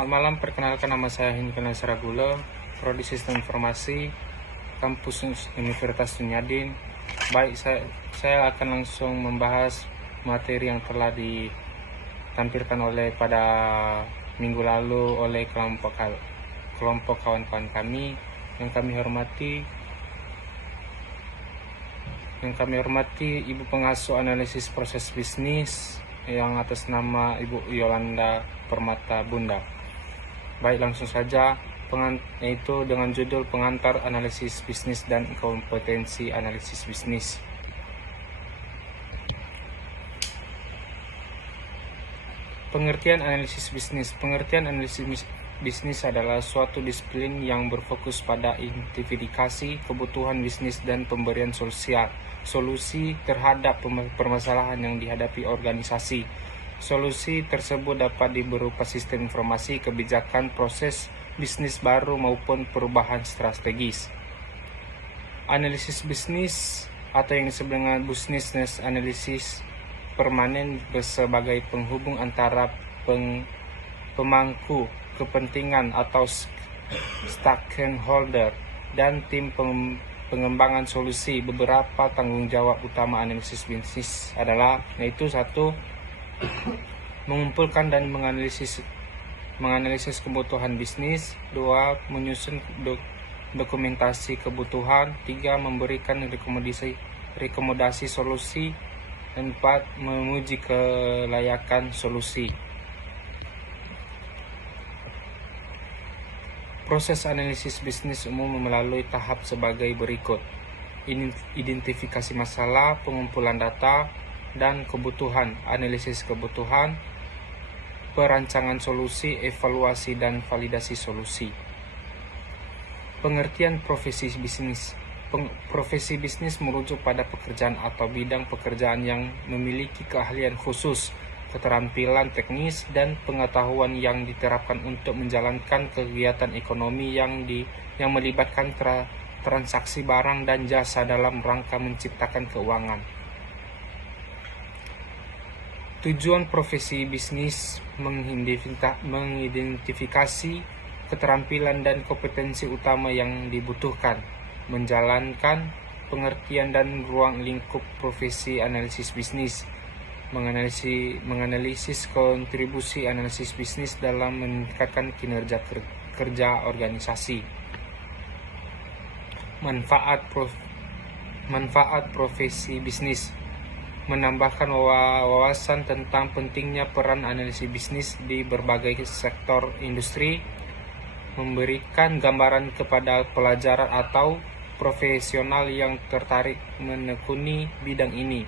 Selamat malam, perkenalkan nama saya Hindkana Saragula, Prodi Sistem Informasi, Kampus Universitas Sunyadin. Baik, saya akan langsung membahas materi yang telah ditampilkan pada minggu lalu oleh kelompok kawan-kawan kami yang kami hormati. Ibu Pengasuh Analisis Proses Bisnis yang atas nama Ibu Yolanda Permata Bunda. Baik, langsung saja, yaitu dengan judul Pengantar Analisis Bisnis dan Kompetensi Analisis Bisnis. Pengertian analisis bisnis. Pengertian analisis bisnis adalah suatu disiplin yang berfokus pada identifikasi kebutuhan bisnis dan pemberian solusi terhadap permasalahan yang dihadapi organisasi. Solusi tersebut dapat berupa sistem informasi, kebijakan, proses bisnis baru maupun perubahan strategis. Analisis bisnis atau yang disebut dengan business analysis permanen sebagai penghubung antara pemangku kepentingan atau stakeholder dan tim pengembangan solusi. Beberapa tanggung jawab utama analisis bisnis adalah yaitu 1. Mengumpulkan dan menganalisis kebutuhan bisnis. 2. Menyusun dokumentasi kebutuhan. 3. Memberikan rekomendasi solusi. 4. Menguji kelayakan solusi. Proses analisis bisnis umum melalui tahap sebagai berikut: identifikasi masalah, pengumpulan data dan kebutuhan, analisis kebutuhan, perancangan solusi, evaluasi dan validasi solusi. Pengertian profesi bisnis. Profesi bisnis merujuk pada pekerjaan atau bidang pekerjaan yang memiliki keahlian khusus, keterampilan teknis, dan pengetahuan yang diterapkan untuk menjalankan kegiatan ekonomi yang melibatkan transaksi barang dan jasa dalam rangka menciptakan keuangan. Tujuan profesi bisnis mengidentifikasi keterampilan dan kompetensi utama yang dibutuhkan, menjalankan pengertian dan ruang lingkup profesi analisis bisnis, menganalisis kontribusi analisis bisnis dalam meningkatkan kinerja kerja organisasi. Manfaat profesi bisnis: menambahkan wawasan tentang pentingnya peran analisis bisnis di berbagai sektor industri, memberikan gambaran kepada pelajar atau profesional yang tertarik menekuni bidang ini,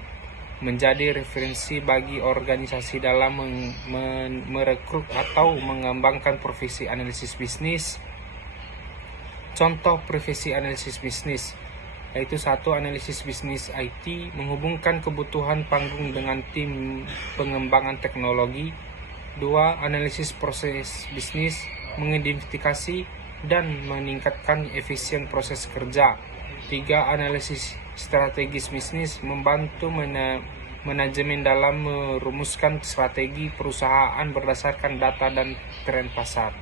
menjadi referensi bagi organisasi dalam merekrut atau mengembangkan profesi analisis bisnis. Contoh profesi analisis bisnis yaitu 1. Analisis bisnis IT, menghubungkan kebutuhan panggung dengan tim pengembangan teknologi. 2. Analisis proses bisnis, mengidentifikasi dan meningkatkan efisien proses kerja. 3. Analisis strategis bisnis, membantu manajemen dalam merumuskan strategi perusahaan berdasarkan data dan tren pasar.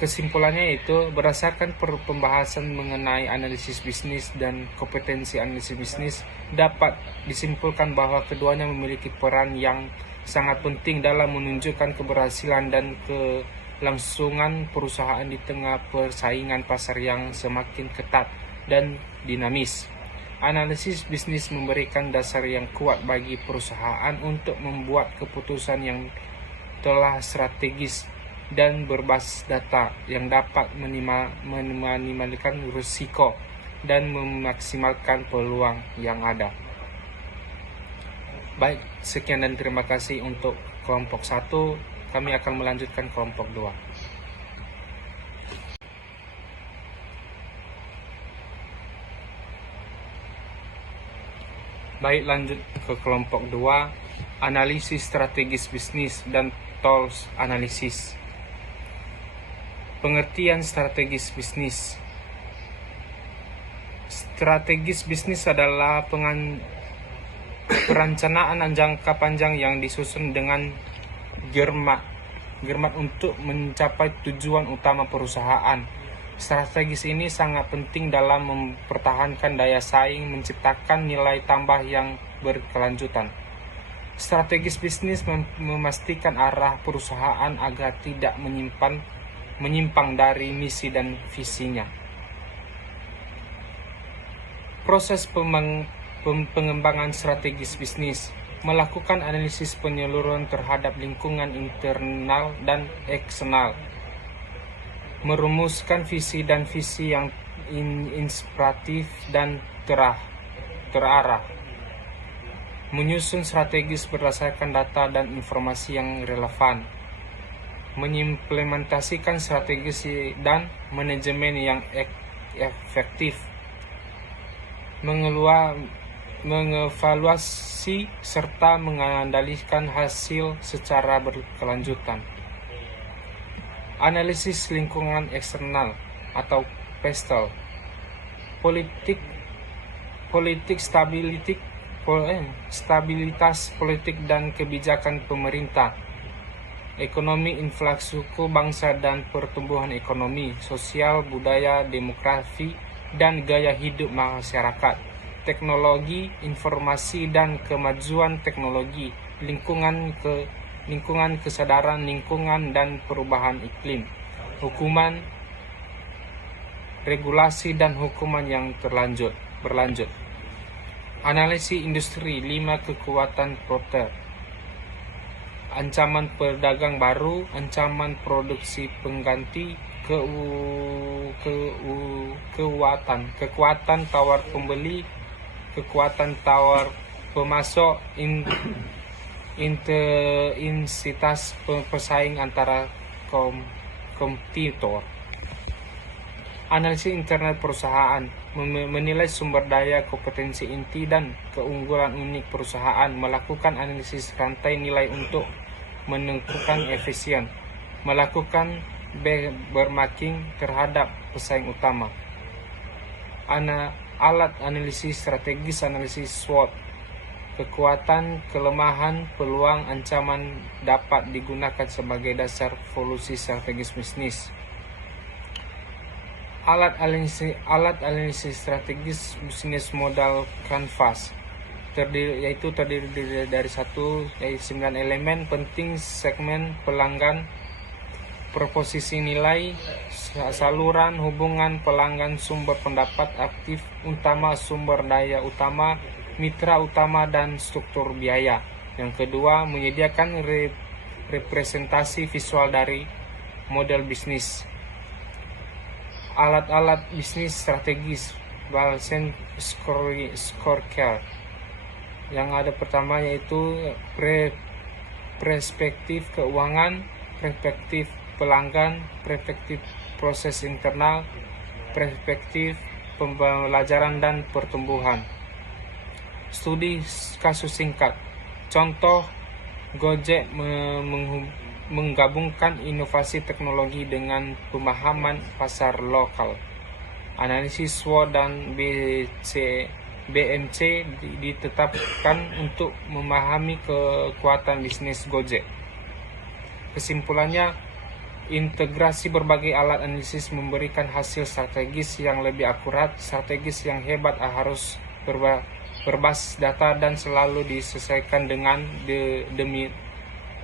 Kesimpulannya yaitu, berdasarkan pembahasan mengenai analisis bisnis dan kompetensi analisis bisnis, dapat disimpulkan bahwa keduanya memiliki peran yang sangat penting dalam menunjukkan keberhasilan dan kelangsungan perusahaan di tengah persaingan pasar yang semakin ketat dan dinamis. Analisis bisnis memberikan dasar yang kuat bagi perusahaan untuk membuat keputusan yang telah strategis dan berbasis data yang dapat meminimalkan risiko dan memaksimalkan peluang yang ada. Baik, sekian dan terima kasih untuk kelompok 1. Kami akan melanjutkan kelompok 2. Baik, lanjut ke kelompok 2, analisis strategis bisnis dan tools analisis. Pengertian strategis bisnis. Strategis bisnis adalah perencanaan jangka panjang yang disusun dengan cermat Germat untuk mencapai tujuan utama perusahaan. Strategis ini sangat penting dalam mempertahankan daya saing, menciptakan nilai tambah yang berkelanjutan. Strategis bisnis memastikan arah perusahaan agar tidak menyimpang dari misi dan visinya. Proses pengembangan strategis bisnis melakukan analisis penyeluruhan terhadap lingkungan internal dan eksternal, merumuskan visi dan visi yang inspiratif dan terarah, menyusun strategis berdasarkan data dan informasi yang relevan, mengimplementasikan strategi dan manajemen yang efektif, mengevaluasi serta mengendalikan hasil secara berkelanjutan. Analisis lingkungan eksternal atau PESTEL, stabilitas politik dan kebijakan pemerintah, ekonomi, infrastruktur bangsa dan pertumbuhan ekonomi, sosial, budaya, demografi, dan gaya hidup masyarakat, teknologi, informasi dan kemajuan teknologi, lingkungan kesadaran lingkungan dan perubahan iklim, hukuman, regulasi dan hukuman yang berlanjut. Analisis industri 5 kekuatan proter, ancaman pedagang baru, ancaman produksi pengganti, kekuatan tawar pembeli, kekuatan tawar pemasok, intensitas pesaing antara kompetitor. Analisis internal perusahaan menilai sumber daya, kompetensi inti, dan keunggulan unik perusahaan, melakukan analisis rantai nilai untuk menentukan efisien, melakukan benchmarking terhadap pesaing utama. Alat analisis strategis, analisis SWOT, kekuatan, kelemahan, peluang, ancaman dapat digunakan sebagai dasar evaluasi strategis bisnis. Alat analisis strategis bisnis modal Canvas terdiri dari 9 elemen penting: segmen pelanggan, proposisi nilai, saluran hubungan pelanggan, sumber pendapat aktif utama, sumber daya utama, mitra utama, dan struktur biaya. Yang kedua, menyediakan representasi visual dari model bisnis. Alat-alat bisnis strategis Balsen Scorecard. Yang ada pertama yaitu perspektif keuangan, perspektif pelanggan, perspektif proses internal, perspektif pembelajaran dan pertumbuhan. Studi kasus singkat. Contoh, Gojek menggabungkan inovasi teknologi dengan pemahaman pasar lokal. Analisis SWOT dan BMC ditetapkan untuk memahami kekuatan bisnis Gojek. Kesimpulannya, integrasi berbagai alat analisis memberikan hasil strategis yang lebih akurat. Strategis yang hebat harus berbasis data dan selalu disesuaikan dengan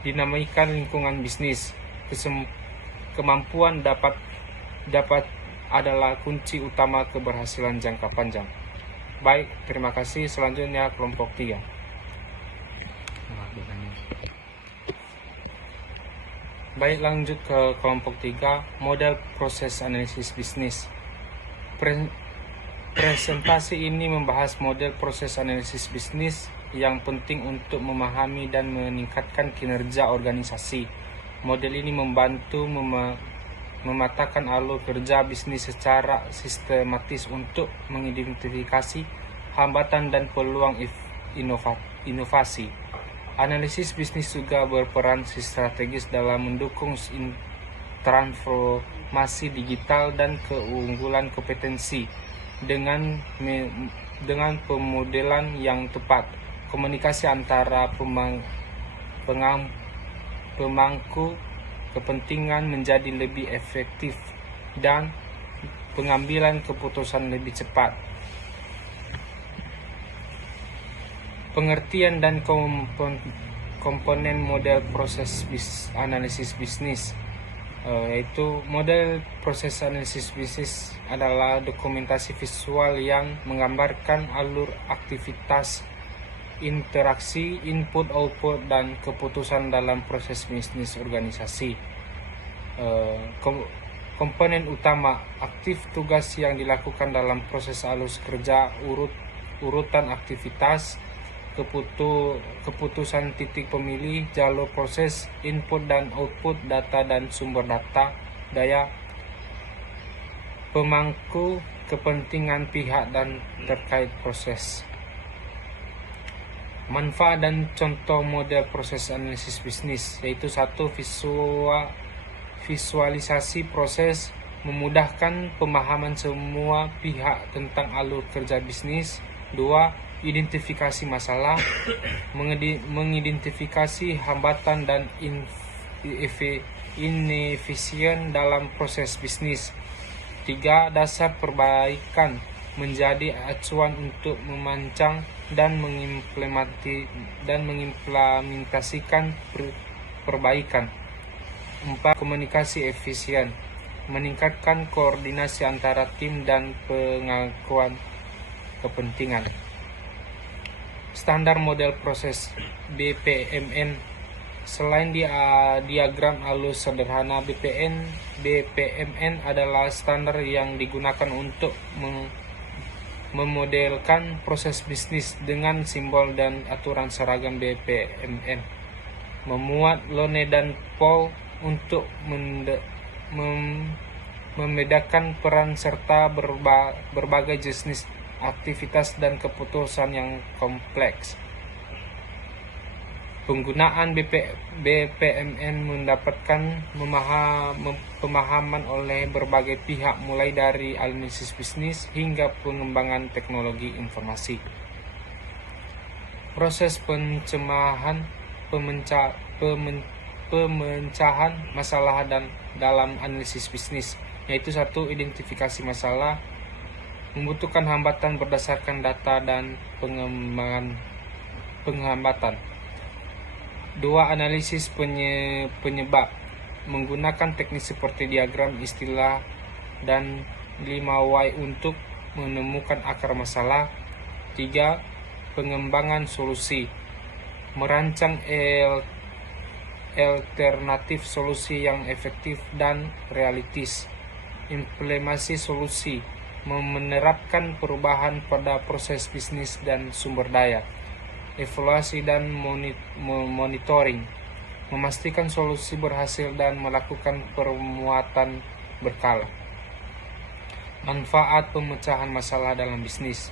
dinamika lingkungan bisnis. Kemampuan dapat adalah kunci utama keberhasilan jangka panjang. Baik, terima kasih. Selanjutnya kelompok 3. Baik, lanjut ke kelompok 3, model proses analisis bisnis. Presentasi ini membahas model proses analisis bisnis yang penting untuk memahami dan meningkatkan kinerja organisasi. Model ini membantu memetakan alur kerja bisnis secara sistematis untuk mengidentifikasi hambatan dan peluang inovasi. Analisis bisnis juga berperan strategis dalam mendukung transformasi digital dan keunggulan kompetensi dengan pemodelan yang tepat. Komunikasi antara pemangku kepentingan menjadi lebih efektif dan pengambilan keputusan lebih cepat. Pengertian dan komponen model proses analisis bisnis, yaitu model proses analisis bisnis adalah dokumentasi visual yang menggambarkan alur aktivitas, interaksi, input, output, dan keputusan dalam proses bisnis organisasi. Komponen utama aktif tugas yang dilakukan dalam proses alur kerja, urutan aktivitas, keputusan titik pemilih, jalur proses, input dan output, data dan sumber data, daya, pemangku kepentingan pihak dan terkait proses. Manfaat dan contoh model proses analisis bisnis, yaitu 1. Visualisasi proses, memudahkan pemahaman semua pihak tentang alur kerja bisnis. 2. Identifikasi masalah, mengidentifikasi hambatan dan inefisien dalam proses bisnis. 3. Dasar perbaikan, menjadi acuan untuk merancang dan mengimplementasikan perbaikan. 4. Komunikasi efisien, meningkatkan koordinasi antara tim dan pengakuan kepentingan. Standar model proses BPMN. Selain diagram alur sederhana, BPMN adalah standar yang digunakan untuk memodelkan proses bisnis dengan simbol dan aturan seragam. BPMN memuat Lone dan Paul untuk membedakan peran serta berbagai jenis aktivitas dan keputusan yang kompleks. Penggunaan BPMN mendapatkan pemahaman oleh berbagai pihak, mulai dari analisis bisnis hingga pengembangan teknologi informasi. Proses pemecahan masalah dan dalam analisis bisnis, yaitu 1. Identifikasi masalah, membutuhkan hambatan berdasarkan data dan penghambatan. 2. Analisis penyebab, menggunakan teknik seperti diagram istilah dan 5 untuk menemukan akar masalah. 3. Pengembangan solusi, merancang alternatif solusi yang efektif dan realistis. Implementasi solusi, menerapkan perubahan pada proses bisnis dan sumber daya. Evaluasi dan monitoring, memastikan solusi berhasil dan melakukan permuatan berkala. Manfaat pemecahan masalah dalam bisnis,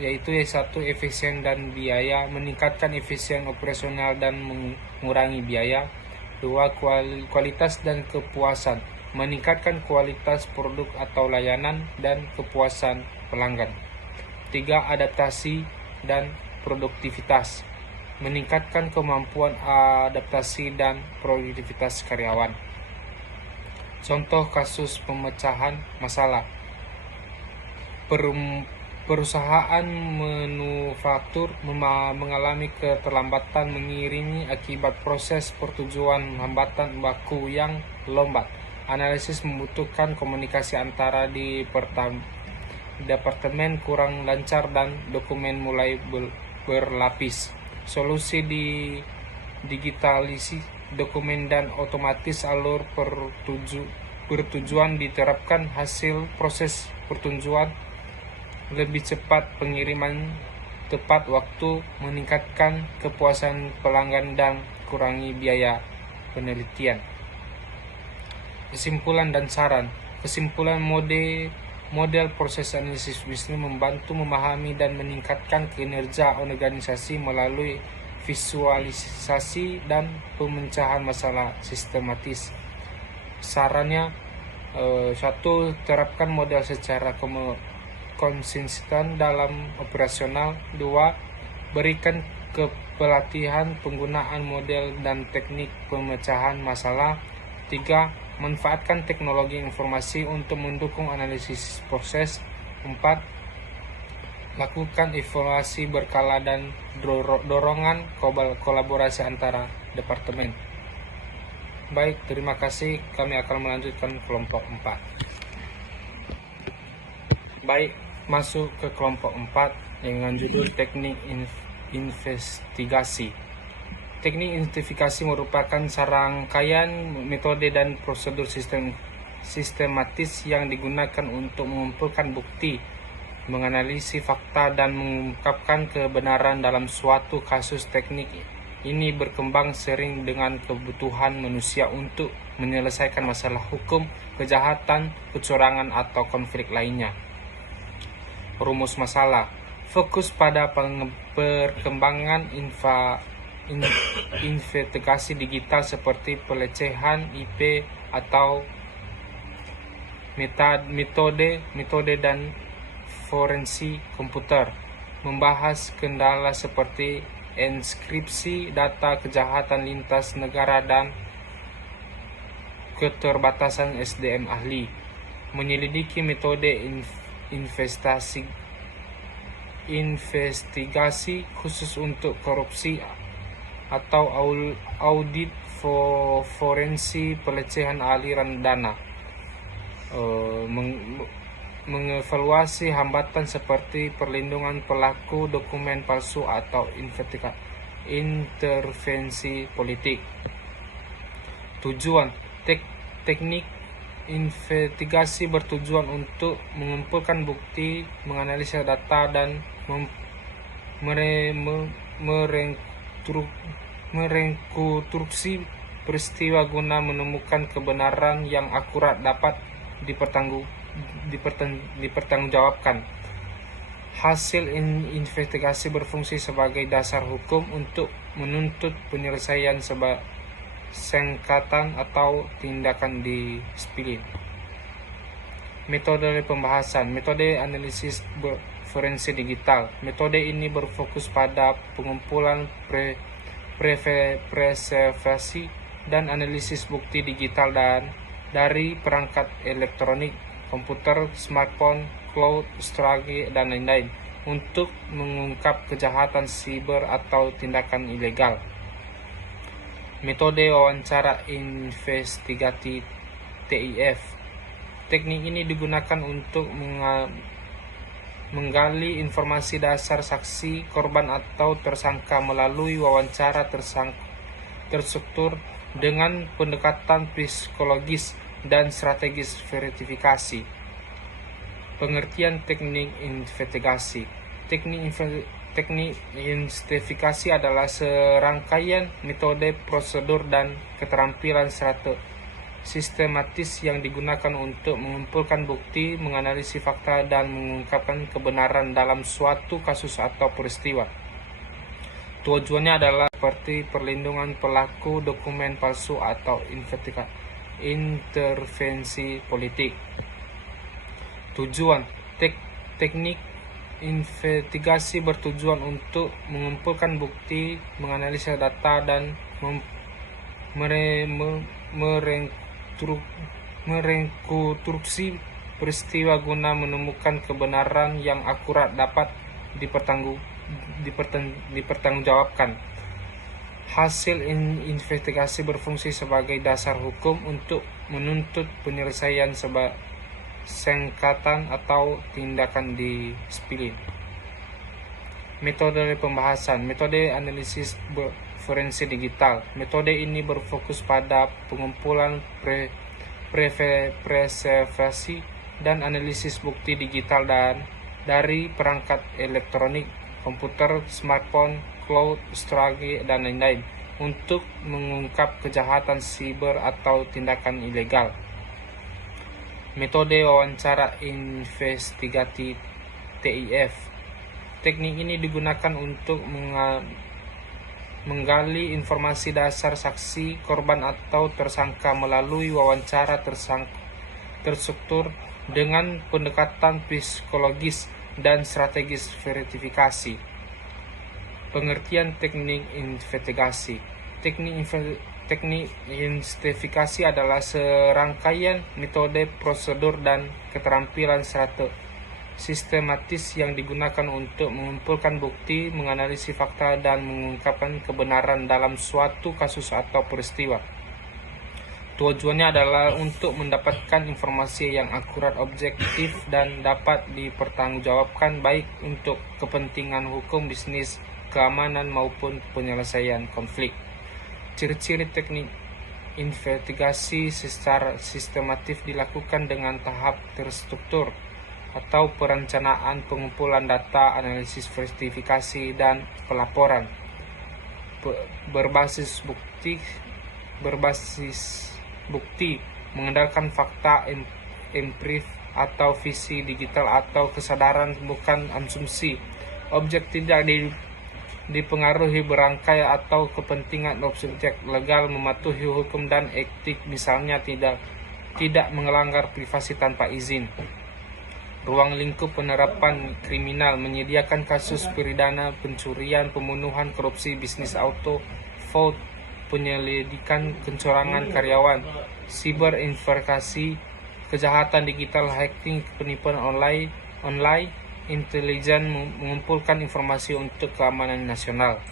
yaitu 1. Efisien dan biaya, meningkatkan efisien operasional dan mengurangi biaya. 2. Kualitas dan kepuasan, meningkatkan kualitas produk atau layanan dan kepuasan pelanggan. 3. Adaptasi dan produktivitas, meningkatkan kemampuan adaptasi dan produktivitas karyawan. Contoh kasus pemecahan masalah: perusahaan manufaktur mengalami keterlambatan mengiringi akibat proses persetujuan hambatan baku yang lambat. Analisis membutuhkan komunikasi antara departemen kurang lancar dan dokumen mulai berlapis. Solusi di digitalisasi dokumen dan otomatis alur pertujuan diterapkan. Hasil proses pertujuan lebih cepat, pengiriman tepat waktu, meningkatkan kepuasan pelanggan dan kurangi biaya penelitian. Kesimpulan dan saran. Kesimpulan, model proses analisis bisnis membantu memahami dan meningkatkan kinerja organisasi melalui visualisasi dan pemecahan masalah sistematis. Sarannya, 1. Terapkan model secara konsisten dalam operasional. 2. Berikan pelatihan penggunaan model dan teknik pemecahan masalah. 3. Manfaatkan teknologi informasi untuk mendukung analisis proses. 4. Lakukan evaluasi berkala dan dorongan kolaborasi antara departemen. Baik, terima kasih. Kami akan melanjutkan kelompok 4. Baik, masuk ke kelompok 4 dengan judul teknik investigasi. Teknik investigasi merupakan serangkaian metode dan prosedur sistematis yang digunakan untuk mengumpulkan bukti, menganalisis fakta, dan mengungkapkan kebenaran dalam suatu kasus. Teknik ini berkembang sering dengan kebutuhan manusia untuk menyelesaikan masalah hukum, kejahatan, kecurangan, atau konflik lainnya. Rumus masalah fokus pada perkembangan investigasi digital seperti pelecehan IP atau metode dan forensik komputer. Membahas kendala seperti enskripsi data, kejahatan lintas negara, dan keterbatasan SDM ahli. Menyelidiki metode investigasi khusus untuk korupsi atau audit forensik, pelecehan, aliran dana. Mengevaluasi hambatan seperti perlindungan pelaku, dokumen palsu, atau intervensi politik. Tujuan teknik investigasi bertujuan untuk mengumpulkan bukti, menganalisa data, dan merekonstruksi peristiwa guna menemukan kebenaran yang akurat dapat dipertanggungjawabkan. Hasil investigasi berfungsi sebagai dasar hukum untuk menuntut penyelesaian sengketa atau tindakan disiplin. Metode pembahasan. Metode analisis forensik digital. Metode ini berfokus pada pengumpulan, preservasi, dan analisis bukti digital dari perangkat elektronik, komputer, smartphone, cloud, strategi, dan lain-lain untuk mengungkap kejahatan siber atau tindakan ilegal. Metode wawancara investigatif TIF. Teknik ini digunakan untuk menggali informasi dasar saksi, korban, atau tersangka melalui wawancara terstruktur dengan pendekatan psikologis dan strategis verifikasi. Pengertian teknik investigasi. Teknik investigasi adalah serangkaian metode, prosedur, dan keterampilan sistematis yang digunakan untuk mengumpulkan bukti, menganalisis fakta, dan mengungkapkan kebenaran dalam suatu kasus atau peristiwa. Tujuannya adalah seperti perlindungan pelaku, dokumen palsu, atau intervensi politik. Tujuan teknik investigasi bertujuan untuk mengumpulkan bukti, menganalisa data, dan merekonstruksi peristiwa guna menemukan kebenaran yang akurat dapat dipertanggungjawabkan. Hasil investigasi berfungsi sebagai dasar hukum untuk menuntut penyelesaian sengketa atau tindakan disiplin. Metode pembahasan. Metode analisis forensik digital. Metode ini berfokus pada pengumpulan, preservasi, dan analisis bukti digital dari perangkat elektronik, komputer, smartphone, cloud, strategi, dan lain-lain untuk mengungkap kejahatan siber atau tindakan ilegal. Metode wawancara investigatif TIF. Teknik ini digunakan untuk menggali informasi dasar saksi, korban, atau tersangka melalui wawancara terstruktur dengan pendekatan psikologis dan strategis verifikasi. Pengertian teknik investigasi. Teknik investigasi adalah serangkaian metode, prosedur, dan keterampilan sistematis yang digunakan untuk mengumpulkan bukti, menganalisis fakta, dan mengungkapkan kebenaran dalam suatu kasus atau peristiwa. Tujuannya adalah untuk mendapatkan informasi yang akurat, objektif, dan dapat dipertanggungjawabkan baik untuk kepentingan hukum, bisnis, keamanan, maupun penyelesaian konflik. Ciri-ciri teknik investigasi secara sistematif dilakukan dengan tahap terstruktur atau perencanaan, pengumpulan data, analisis, verifikasi, dan pelaporan berbasis bukti mengandalkan fakta empirik atau visi digital atau kesadaran, bukan asumsi. Objek tidak dipengaruhi berangkai atau kepentingan subjek legal, mematuhi hukum dan etik, misalnya tidak melanggar privasi tanpa izin. Ruang lingkup penerapan kriminal menyediakan kasus pidana, pencurian, pembunuhan, korupsi, bisnis auto, fraud, penyelidikan kecurangan karyawan, siberinvestasi, kejahatan digital, hacking, penipuan online, intelijen, mengumpulkan informasi untuk keamanan nasional.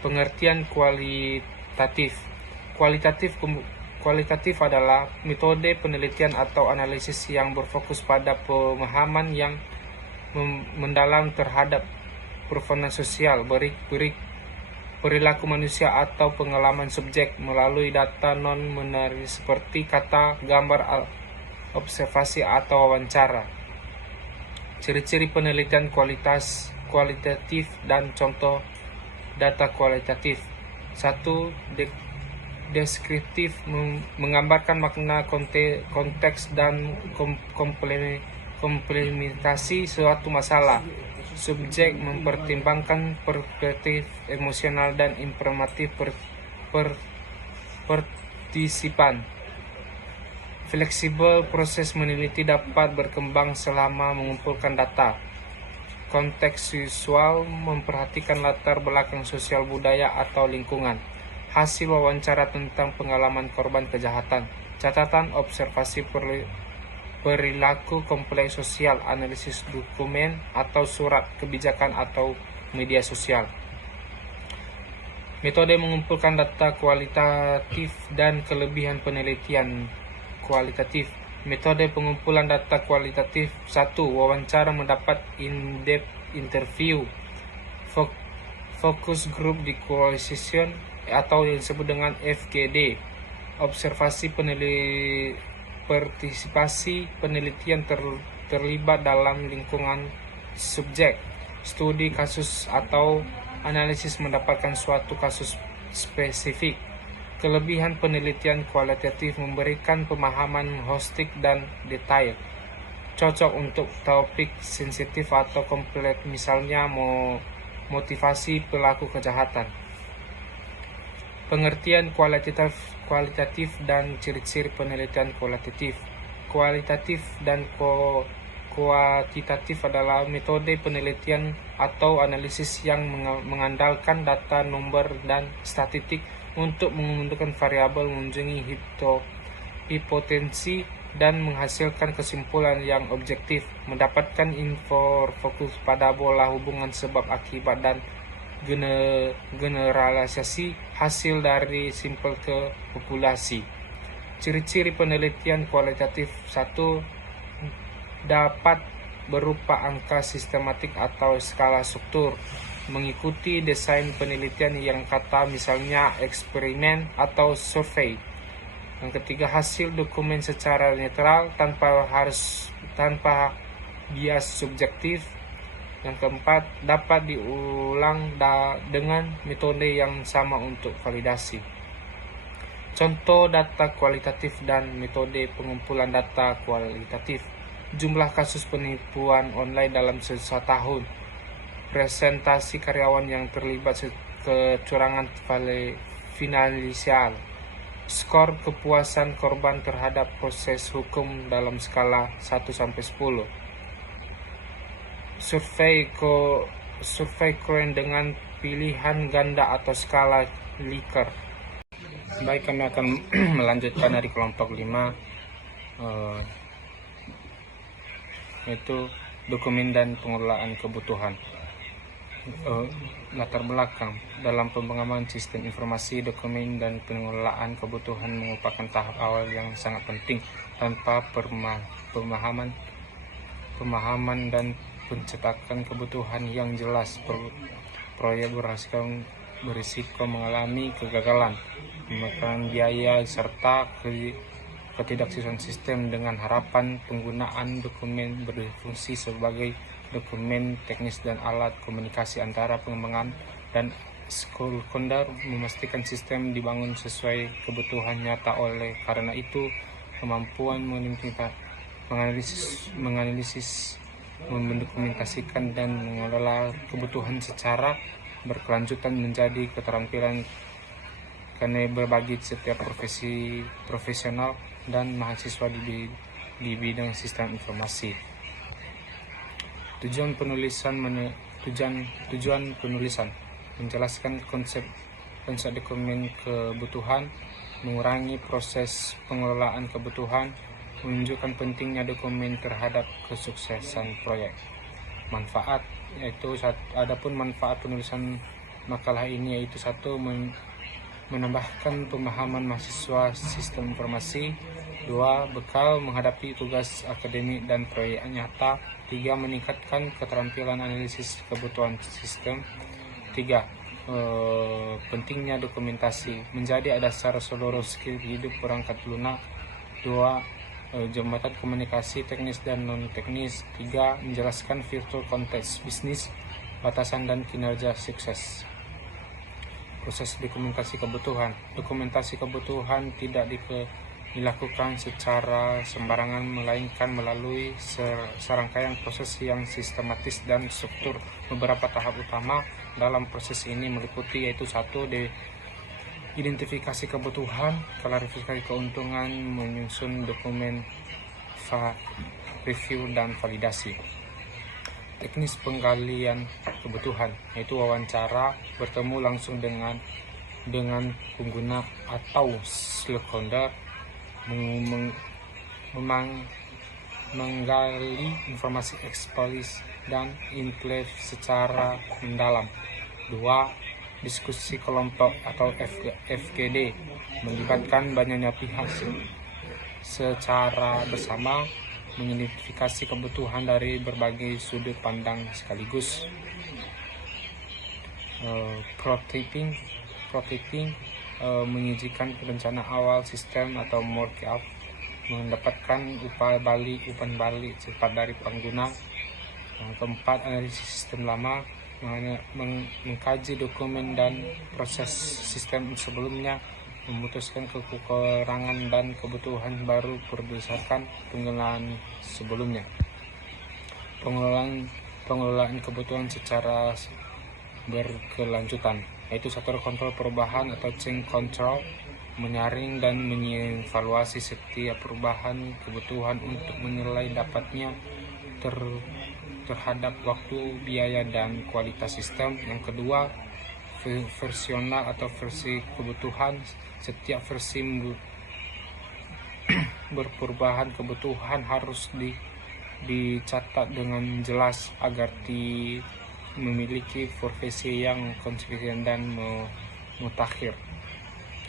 Pengertian kualitatif. Kualitatif adalah metode penelitian atau analisis yang berfokus pada pemahaman yang mendalam terhadap fenomena sosial, perilaku manusia atau pengalaman subjek melalui data non-binary seperti kata, gambar, observasi, atau wawancara. Ciri-ciri penelitian kualitatif dan contoh data kualitatif. 1. Deskriptif, menggambarkan makna, konteks, dan komplementasi suatu masalah. Subjek mempertimbangkan perspektif emosional dan informatif partisipan. Fleksibel, proses meneliti dapat berkembang selama mengumpulkan data. Kontekstual, memperhatikan latar belakang sosial, budaya, atau lingkungan. Hasil wawancara tentang pengalaman korban kejahatan. Catatan, observasi perilaku kompleks sosial, analisis dokumen atau surat kebijakan atau media sosial. Metode mengumpulkan data kualitatif dan kelebihan penelitian kualitatif. Metode pengumpulan data kualitatif. 1. Wawancara mendapat in-depth interview. Focus group decomposition atau yang disebut dengan FGD. Observasi partisipasi penelitian terlibat dalam lingkungan subjek. Studi kasus atau analisis mendapatkan suatu kasus spesifik. Kelebihan penelitian kualitatif memberikan pemahaman holistik dan detail, cocok untuk topik sensitif atau kompleks, misalnya motivasi pelaku kejahatan. Pengertian kualitatif dan ciri-ciri penelitian kualitatif. Kualitatif dan kuantitatif adalah metode penelitian atau analisis yang mengandalkan data, nomor, dan statistik untuk menentukan variabel, mengunjungi hipotensi, dan menghasilkan kesimpulan yang objektif, mendapatkan info fokus pada pola hubungan sebab akibat dan generalisasi hasil dari sampel ke populasi. Ciri-ciri penelitian kualitatif. 1. Dapat berupa angka sistematik atau skala struktur, mengikuti desain penelitian yang kata, misalnya eksperimen atau survei. Yang ketiga, hasil dokumen secara netral tanpa bias subjektif. Yang keempat, dapat diulang dengan metode yang sama untuk validasi. Contoh data kualitatif dan metode pengumpulan data kualitatif. Jumlah kasus penipuan online dalam setahun. Presentasi karyawan yang terlibat kecurangan finansial. Skor kepuasan korban terhadap proses hukum dalam skala 1-10. Survei keren dengan pilihan ganda atau skala Likert. Baik, kami akan melanjutkan dari kelompok 5, yaitu dokumen dan pengelolaan kebutuhan. Latar belakang dalam pembangunan sistem informasi, dokumen dan pengelolaan kebutuhan merupakan tahap awal yang sangat penting. Tanpa pemahaman dan pencetakan kebutuhan yang jelas, proyek berisiko mengalami kegagalan, memakan biaya serta ketidaksesuaian sistem. Dengan harapan penggunaan dokumen berfungsi sebagai dokumen teknis dan alat komunikasi antara pengembangan dan stakeholder, memastikan sistem dibangun sesuai kebutuhan nyata. Oleh karena itu, kemampuan menganalisis, mendokumentasikan dan mengelola kebutuhan secara berkelanjutan menjadi keterampilan karena berbagi setiap profesional dan mahasiswa di bidang sistem informasi. Tujuan penulisan menjelaskan konsep dokumen kebutuhan, mengurangi proses pengelolaan kebutuhan, menunjukkan pentingnya dokumen terhadap kesuksesan proyek. Manfaat, yaitu adapun manfaat penulisan makalah ini yaitu 1. Menambahkan pemahaman mahasiswa sistem informasi. 2. Bekal menghadapi tugas akademik dan proyek nyata. 3. Meningkatkan keterampilan analisis kebutuhan sistem. 3. Pentingnya dokumentasi menjadi dasar seluruh skill hidup perangkat lunak. 2. Jembatan komunikasi teknis dan non-teknis. 3. Menjelaskan virtual konteks bisnis, batasan dan kinerja sukses. Proses dokumentasi kebutuhan. Dokumentasi kebutuhan tidak dilakukan secara sembarangan, melainkan melalui serangkaian proses yang sistematis dan struktur. Beberapa tahap utama dalam proses ini meliputi yaitu 1. Identifikasi kebutuhan, klarifikasi keuntungan, menyusun dokumen, review dan validasi. Teknis penggalian kebutuhan, yaitu wawancara, bertemu langsung dengan pengguna atau stakeholder, menggali informasi eksplisit dan implisit secara mendalam. 2. Diskusi kelompok atau FGD, melibatkan banyaknya pihak secara bersama, mengidentifikasi kebutuhan dari berbagai sudut pandang sekaligus. Prototyping, menyajikan rencana awal sistem atau mock-up, mendapatkan umpan balik cepat dari pengguna. Yang keempat, analisis sistem lama, mengkaji dokumen dan proses sistem sebelumnya, memutuskan kekurangan dan kebutuhan baru berdasarkan pengenalan sebelumnya. Pengelolaan kebutuhan secara berkelanjutan, yaitu 1. Kontrol perubahan atau change control, menyaring dan mengevaluasi setiap perubahan kebutuhan untuk menilai dapatnya terhadap waktu, biaya, dan kualitas sistem. Yang kedua, versional atau versi kebutuhan. Setiap versi berperubahan kebutuhan harus dicatat dengan jelas agar memiliki versi yang konsisten dan mutakhir.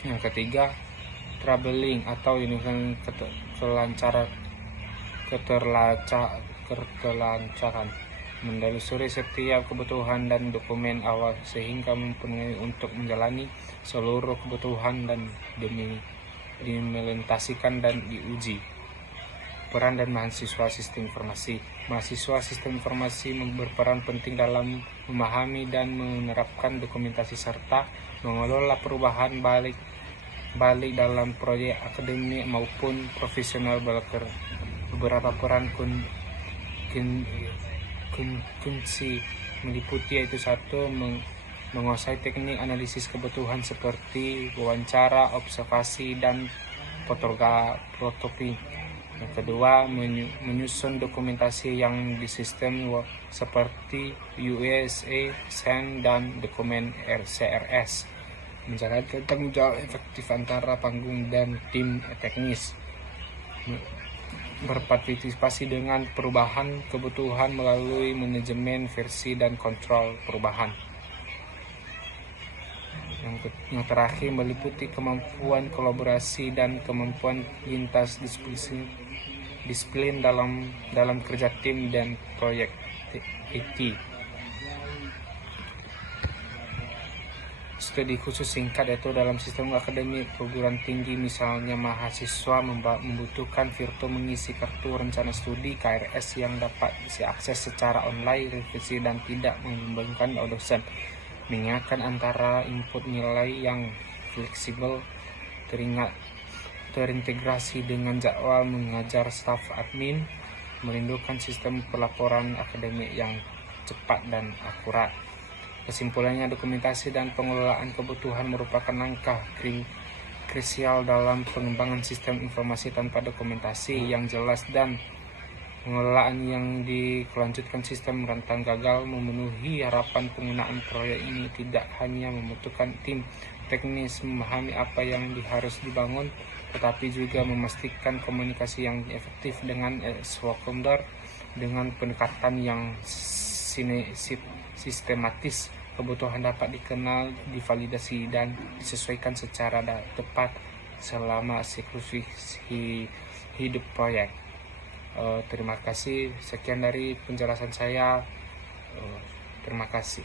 Yang ketiga, traveling atau keterlancaran, menelusuri setiap kebutuhan dan dokumen awal sehingga mempunyai untuk menjalani seluruh kebutuhan dan diimplementasikan dan diuji. Peran dan mahasiswa sistem informasi. Mahasiswa sistem informasi berperan penting dalam memahami dan menerapkan dokumentasi serta mengelola perubahan balik dalam proyek akademik maupun profesional. Beberapa peran kunci meliputi yaitu 1. Menguasai teknik analisis kebutuhan seperti wawancara, observasi, dan prototyping. Yang kedua, menyusun dokumentasi yang di sistem seperti USA, SAN, dan dokumen CRS. Menjalankan tanggung jawab efektif antara panggung dan tim teknis. Berpartisipasi dengan perubahan kebutuhan melalui manajemen versi dan kontrol perubahan. Yang terakhir, meliputi kemampuan kolaborasi dan kemampuan lintas disiplin dalam kerja tim dan proyek IT. Studi khusus singkat yaitu dalam sistem akademik perguruan tinggi, misalnya mahasiswa membutuhkan virtual mengisi kartu rencana studi KRS yang dapat diakses secara online, revisi dan tidak membebani dosen. Mengingatkan antara input nilai yang fleksibel, terintegrasi dengan jadwal mengajar staf admin, merindukan sistem pelaporan akademik yang cepat dan akurat. Kesimpulannya, dokumentasi dan pengelolaan kebutuhan merupakan langkah krusial dalam pengembangan sistem informasi. Tanpa dokumentasi yang jelas dan pengelolaan yang dikelanjutkan, sistem rentan gagal memenuhi harapan. Penggunaan proyek ini tidak hanya membutuhkan tim teknis memahami apa yang harus dibangun, tetapi juga memastikan komunikasi yang efektif dengan stakeholder dengan pendekatan yang sistematis. Kebutuhan dapat dikenal, divalidasi, dan disesuaikan secara tepat selama siklus hidup proyek. Terima kasih. Sekian dari penjelasan saya. Terima kasih.